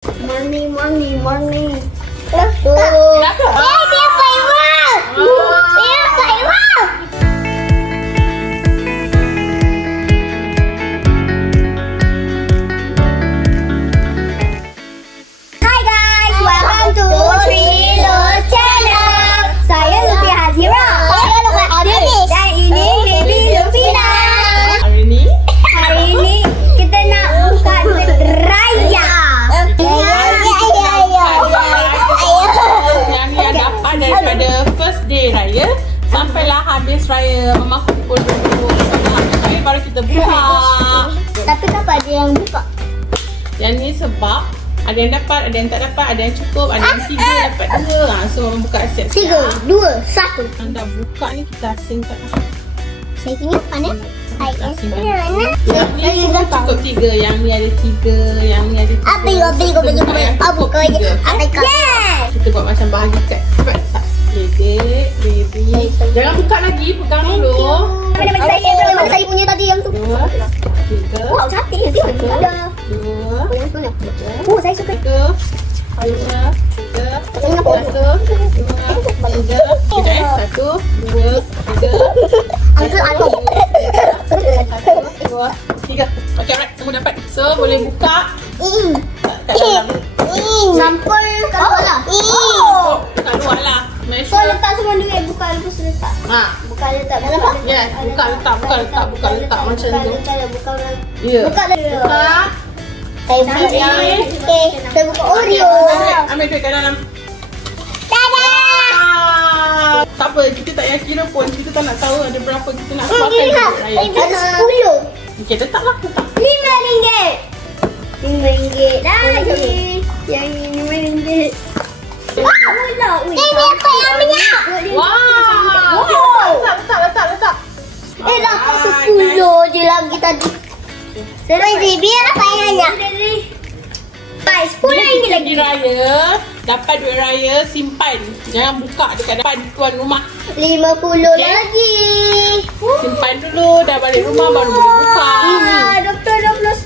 Morning. Dia payah. Dia payah. Hi guys, welcome to Trilus Channel. Saya Lutfi Hazira. Saya Lutfi Habis. Dan ini Baby Lufina. Hari ini kita nak buka duit raya. Yang dapat daripada first day raya sampailah habis raya, Mama kumpul dulu. Tapi baru kita buka. Tapi kenapa ada yang buka? Yang ni sebab ada yang dapat, ada yang tak dapat, ada yang cukup, ada yang 3 dapat 2. So Mama buka siap-siap. 3, 2, 1. Anda buka ni kita asingkan. Saya punya mana? Saya punya mana? Yang ni semua cukup 3. Yang ni ada 3, yang ni ada 3. Buka je. Yes! Kita buat macam bahagikan. Baby. Jangan buka lagi, pegang dulu. Mana saya punya tadi yang tu. 2, 3. Wow, cantik. Ada. 2, Oh, saya suka. 3, 2, 3. Macam mana pun. 1, 2, 3. Sekejap 1, 2, 3. Uncle. 1, 2, 3. Okay, alright. Semua dapat. So, boleh buka. Kat dalam. Sampul kat luar lah. Kat luar lah. So, letak semua duit. Buka lepas letak. Buka letak. Yes, buka letak macam tu. Buka Ya. Buka dah. Buka. Saya buka. Okay, saya buka Oreo. Ambil duit kat dalam. Dadah. Tak apa, kita tak payah kira pun. Kita tak nak tahu ada berapa kita nak keluarkan duit raya. Ada 10. Okay, letaklah. RM5. RM5 dah lagi. Yang ni RM5. Wah, ini apa yang banyak? Wow. Letak. Dapat 10 je lagi tadi. Biar apa yang banyak? Baik, RM10 lagi. Raya, dapat duit raya, simpan. Jangan buka dekat depan tuan rumah. RM50 lagi. Simpan dulu, dah balik rumah baru boleh buka. Doktor 20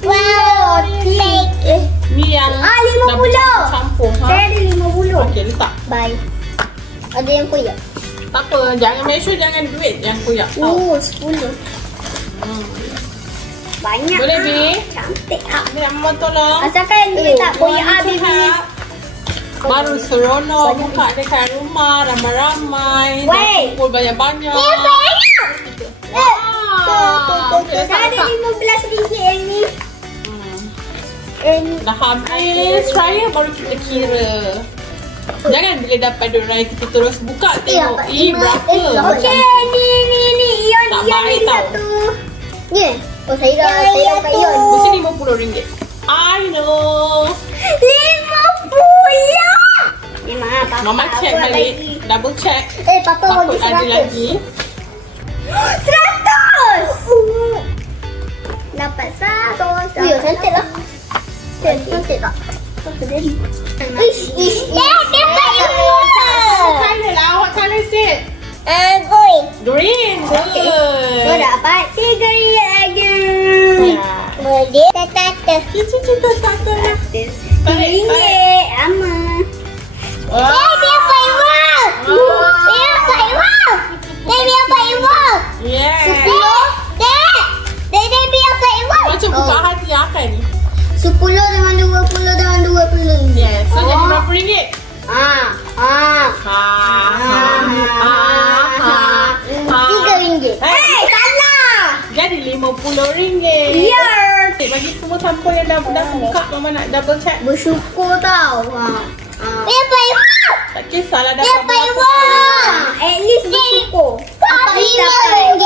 Ni yang dah 50. campur. Saya ada 50. Okey, letak. Baik. Ada yang koyak? Tak apa, jangan make sure jangan duit yang koyak. Tahu. 10. Banyak. Boleh, Bi? Cantik. Ni nak Mama tolong. Asalkan dia tak koyak baby. Baru seronok buka dekat rumah, ramai-ramai. Wait. Kumpul banyak-banyak. Dah ada RM15 yang ni. Dah habis raya baru kita kira. Jangan bila dapat duit raya kita terus buka tengok. Berapa? Okey, ni Ion Tak ni baik tau. satu. Ni. Oh, saya dah pakai Ion. Mesti RM50. I know. 50. Ni Papa. Mama check balik. Double check. Papa Takut bagi 100. ada lagi. 100. Dapat 1. Ya, cantik lah. Cantik tak? Ish. Dia pakai What color lah? What color is it? Green. Good. So, dapat 3 lagi. Ya. Tata. Cinta tata. RM1. Ama. Dia Yeah. Macam buka hadiah kan? 10 dengan 20 dengan 20. Yes. So jadi berapa ringgit? RM3. Salah. Jadi RM50. Ya. Bagi semua sampul yang dah buka, Mama nak double check. Bersyukur tau. Tak kisahlah dapat berapa. At least bersyukur. RM5.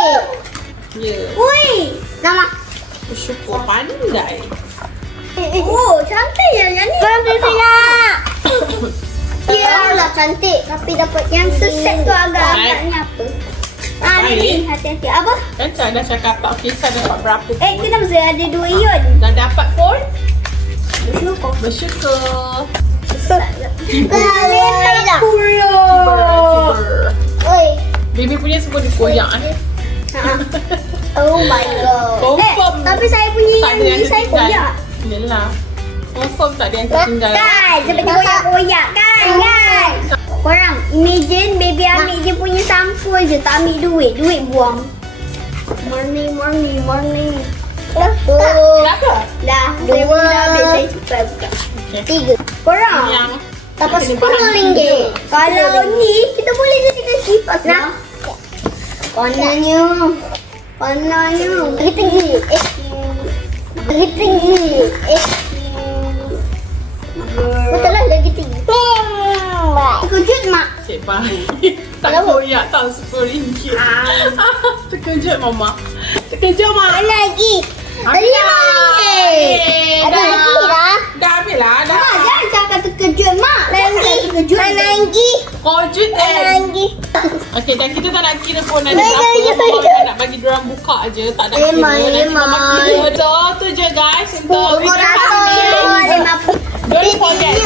Ya. Ui. Nama. Bersyukur pandai. Oh, cantik ya yang ni. Ya lah cantik. Tapi dapat yang seset tu agak-agaknya apa? Ni hati-hati. Apa? Kan saya dah cakap tak kisah dapat berapa. Kenapa saya ada 2 Ion? Dah dapat pun. Bersyukur. Bersyukur. RM50. Oi. Baby punya semua dikoyak Oh my god. Confirm. Tapi saya punya Tak yang ada ni saya tinggal. koyak. Yelah. Confirm tak ada yang tertinggal. Kan, seperti koyak-koyak kan, guys. Korang imagine baby ambil je punya sampul je, tak ambil duit. Duit buang. Morning. Berapa? Dah, 2. Saya cepat buka. 3. Korang Yang dapat kena bahan RM10. Kalau ni, kita boleh jadikan kipas lah. Warnanya lagi tinggi. Betul lah, lagi tinggi. Terkejut mak. Cik baik. Tak koyak tau RM10. Terkejut mama. Terkejut mak. Mana lagi? Tadi ada lagi lah. Dah habis lah. Dah. Jangan cakap terkejut mak. Mana lagi? Kojut Lagi. Okey, dan kita tak nak kira pun ada berapa. Kita nak bagi diorang buka je. Tak nak kira. Nanti mama kira. So, tu je guys untuk video kali ni. Don't forget